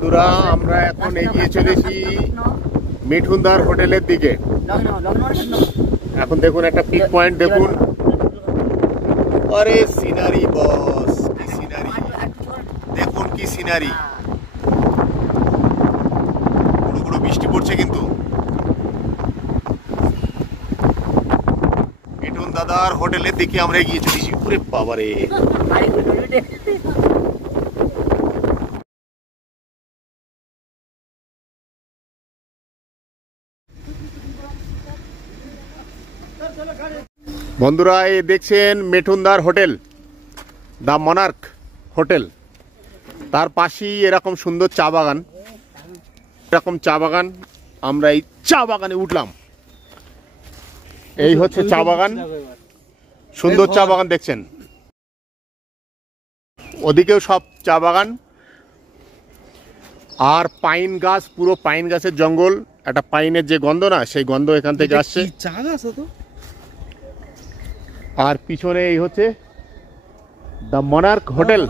বন্ধুরা আমরা এখন এগিয়ে চলেছি মিঠুনদার হোটেলের দিকে। এখন দেখুন একটা পিক পয়েন্ট দেখুন। আরে সিনারি বস, কি সিনারি দেখুন, কি সিনারি। গুড়ো গুড়ো বৃষ্টি পড়ছে কিন্তু। মিঠুন দাদার হোটেলের দিকে আমরা এগিয়ে চলেছি। ওরে বাবারে, বন্ধুরা এই দেখছেন মিঠুনদার হোটেল, দ্য মনার্ক হোটেল। তার পাশেই এরকম সুন্দর চা বাগান, এরকম চা বাগান। আমরা এই চা বাগানে উঠলাম। এই হচ্ছে চা বাগান, সুন্দর চা বাগান দেখছেন। ওদিকেও সব চা বাগান আর পাইন গাছ, পুরো পাইন গাছের জঙ্গল। একটা পাইনের যে গন্ধ না, সেই গন্ধ এখান থেকে আসছে। চা গাছ তো। আর পিছনে এই হচ্ছে দ্য মনার্ক হোটেল।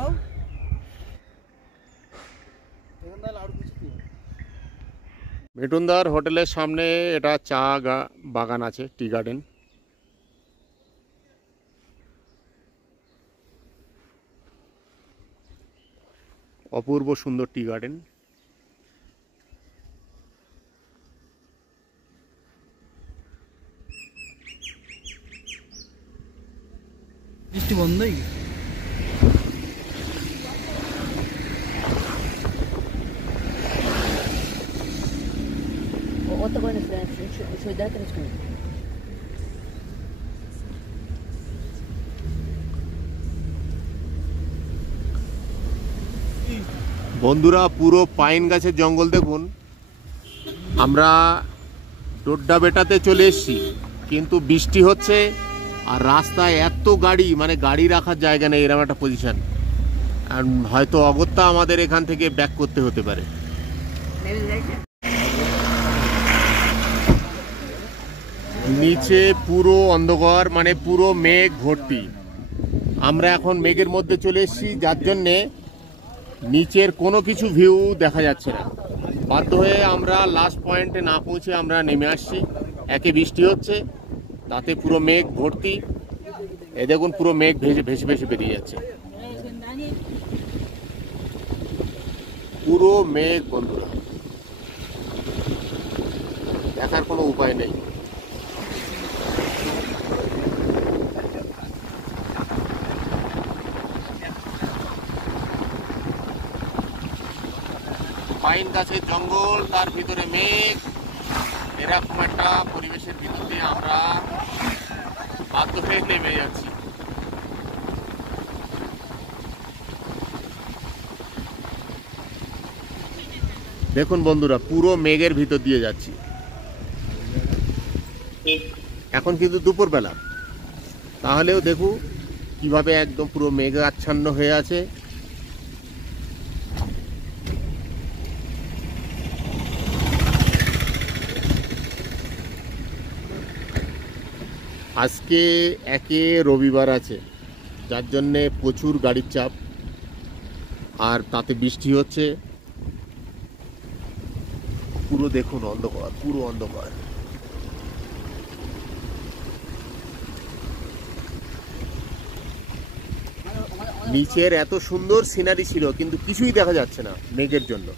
মিঠুনদার হোটেলের সামনে এটা চা বাগান আছে, টি গার্ডেন। অপূর্ব সুন্দর টি গার্ডেন। বৃষ্টি বন্ধই। বন্ধুরা পুরো পাইন গাছের জঙ্গল দেখুন। আমরা ডোড্ডা বেটাতে চলে এসেছি, কিন্তু বৃষ্টি হচ্ছে আর রাস্তায় এত গাড়ি, মানে গাড়ি রাখার জায়গা নেই, এরকম একটা পজিশন। আর হয়তো অগত্যা আমাদের এখান থেকে ব্যাক করতে হতে পারে। নিচে পুরো অন্ধকার, মানে পুরো মেঘ ভর্তি। আমরা এখন মেঘের মধ্যে চলে এসেছি, যার জন্যে নিচের কোনো কিছু ভিউ দেখা যাচ্ছে না। বাধ্য হয়ে আমরা লাস্ট পয়েন্টে না পৌঁছে আমরা নেমে আসছি। একে বৃষ্টি হচ্ছে, তাতে পুরো মেঘ ভর্তি। এই দেখুন পুরো মেঘ ভেসে ভেসে ভেসে বেরিয়ে যাচ্ছে, পুরো মেঘ। বন্ধুরা দেখার কোনো উপায় নেই। পাইন গাছের জঙ্গল, তার ভিতরে মেঘ, এরকম একটা পরিবেশের ভিতর দিয়ে আমরা বাধ্য হয়ে নেমে যাচ্ছি। দেখুন বন্ধুরা পুরো মেঘের ভিতর দিয়ে যাচ্ছি। এখন কিন্তু দুপুরবেলা, তাহলেও দেখুন কিভাবে একদম পুরো মেঘ আচ্ছন্ন হয়ে আছে। আজকে একে রবিবার আছে, যার জন্যে প্রচুর গাড়ির চাপ, আর তাতে বৃষ্টি হচ্ছে। পুরো দেখুন অন্ধকার, পুরো অন্ধকার। নিচের এত সুন্দর সিনারি ছিল, কিন্তু কিছুই দেখা যাচ্ছে না মেঘের জন্য।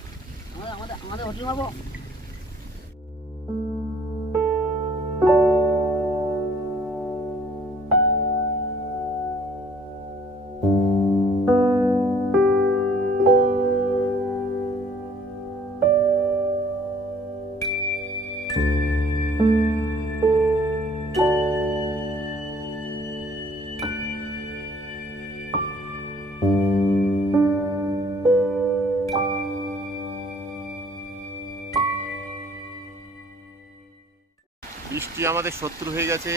বৃষ্টি আমাদের শত্রু হয়ে গেছে।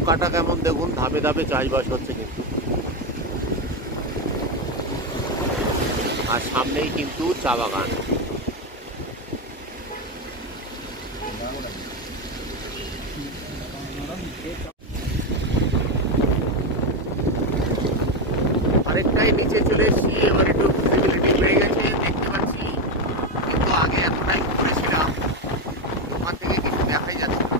নৌকাটা কেমন দেখুন, ধাপে ধাপে চাষবাস হচ্ছে কিন্তু। আর সামনেই কিন্তু চা বাগান। আরেকটাই নিচে চলে এসেছি, এবার একটু ভিজিবিলিটি বেড়ে গেছে দেখতে পাচ্ছি, কিন্তু আগে এতটাই উপরে ছিলাম ওখান থেকে কিছু দেখাই যাচ্ছে না।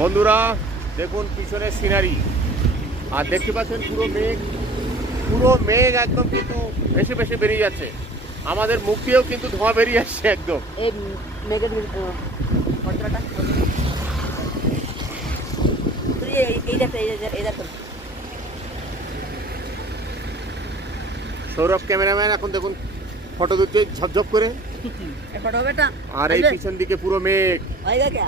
বন্ধুরা দেখুন পিছনের সিনারি, আর দেখতে পাচ্ছেন পুরো মেঘ একদম কিন্তু ভেসে ভেসে বেরিয়ে যাচ্ছে। আমাদের মুখ দিয়েও কিন্তু ধোঁয়া বেরিয়ে আসছে একদম। এই মেঘের ফটোটা তুই এই দেখো সৌরভ ক্যামেরাম্যান এখন দেখুন ফটো তুলছে ঝকঝক করে, ফটো বেটা। আর এই পিছন দিকে পুরো মেঘ। আইগা কে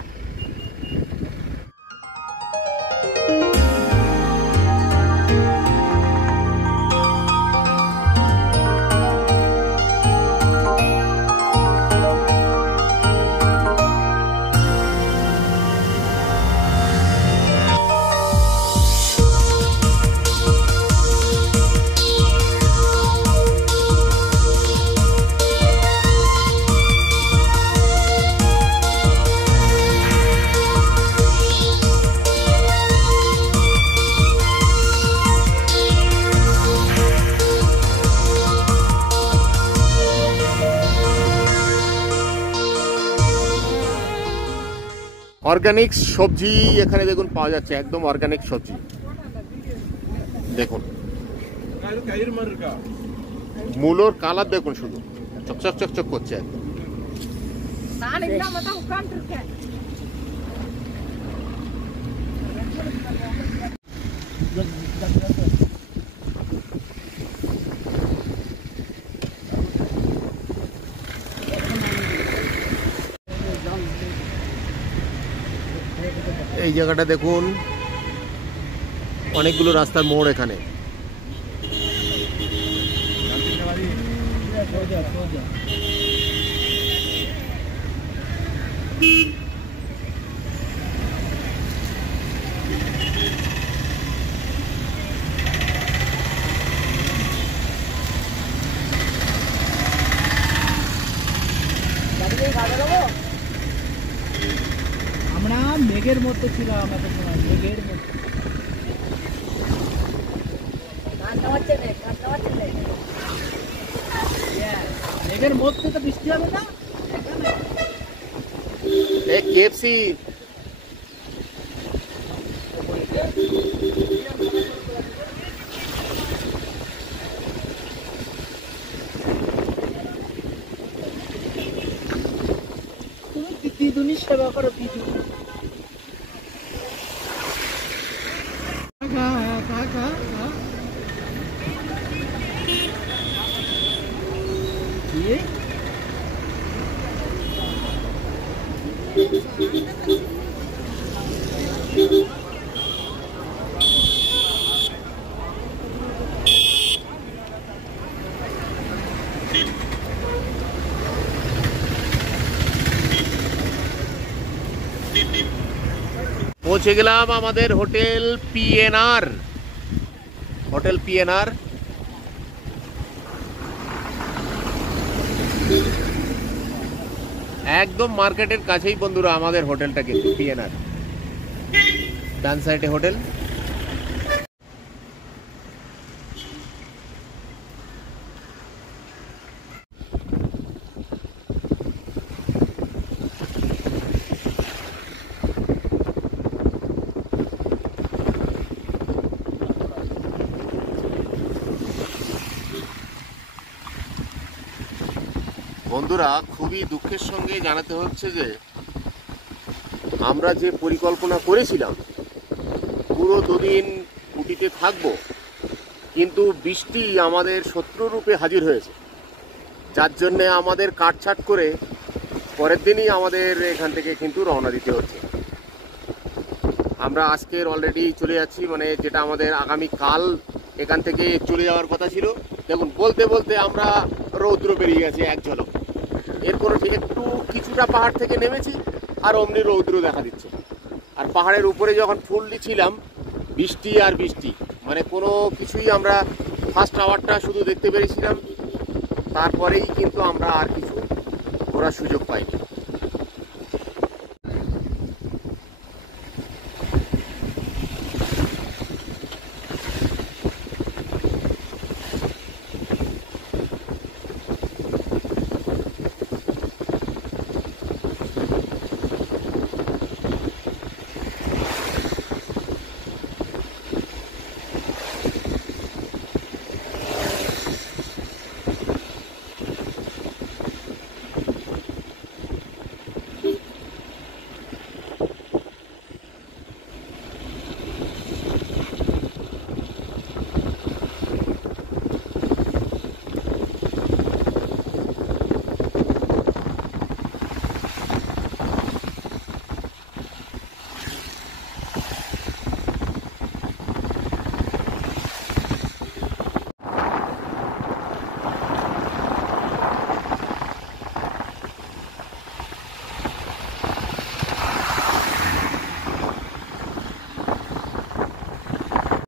অর্গানিক সবজি এখানে দেখুন পাওয়া যাচ্ছে, একদম অর্গানিক সবজি। দেখুন মূলোর কালার দেখুন, শুধু চকচক চকচক করছে একদম। এই জায়গাটা দেখুন, অনেকগুলো রাস্তার মোড় এখানে। আমরা মেঘের মধ্যে ছিলাম এত সময়, মেঘের মধ্যে। মেঘের মধ্যে তো বৃষ্টি হবে না। কেএফসি তুমি দিদুনি সেবা করো, দিদুনি। খা খা খা খা। কি? পৌঁছে গেলাম আমাদের হোটেল পিএনআর। হোটেল পিএনআর একদম মার্কেটের কাছেই বন্ধুরা আমাদের হোটেলটা, কিন্তু পিএনআর ডান সাইডে হোটেল। বন্ধুরা খুবই দুঃখের সঙ্গে জানাতে হচ্ছে যে আমরা যে পরিকল্পনা করেছিলাম পুরো দুদিন উটিতে থাকবো, কিন্তু বৃষ্টি আমাদের শত্রুরূপে হাজির হয়েছে, যার জন্যে আমাদের কাটছাট করে পরের দিনই আমাদের এখান থেকে কিন্তু রওনা দিতে হচ্ছে। আমরা আজকের অলরেডি চলে যাচ্ছি, মানে যেটা আমাদের আগামী কাল এখান থেকে চলে যাওয়ার কথা ছিল। দেখুন বলতে বলতে আমরা রৌদ্র বেরিয়ে গেছে এক ঝলক। এরপর একটু কিছুটা পাহাড় থেকে নেমেছি আর অমনি রৌদ্র দেখা দিচ্ছে। আর পাহাড়ের উপরে যখন ফুললি ছিলাম, বৃষ্টি আর বৃষ্টি, মানে কোনো কিছুই আমরা ফার্স্ট আওয়ারটা শুধু দেখতে পেরেছিলাম, তারপরেই কিন্তু আমরা আর কিছু ঘোরার সুযোগ পাইনি।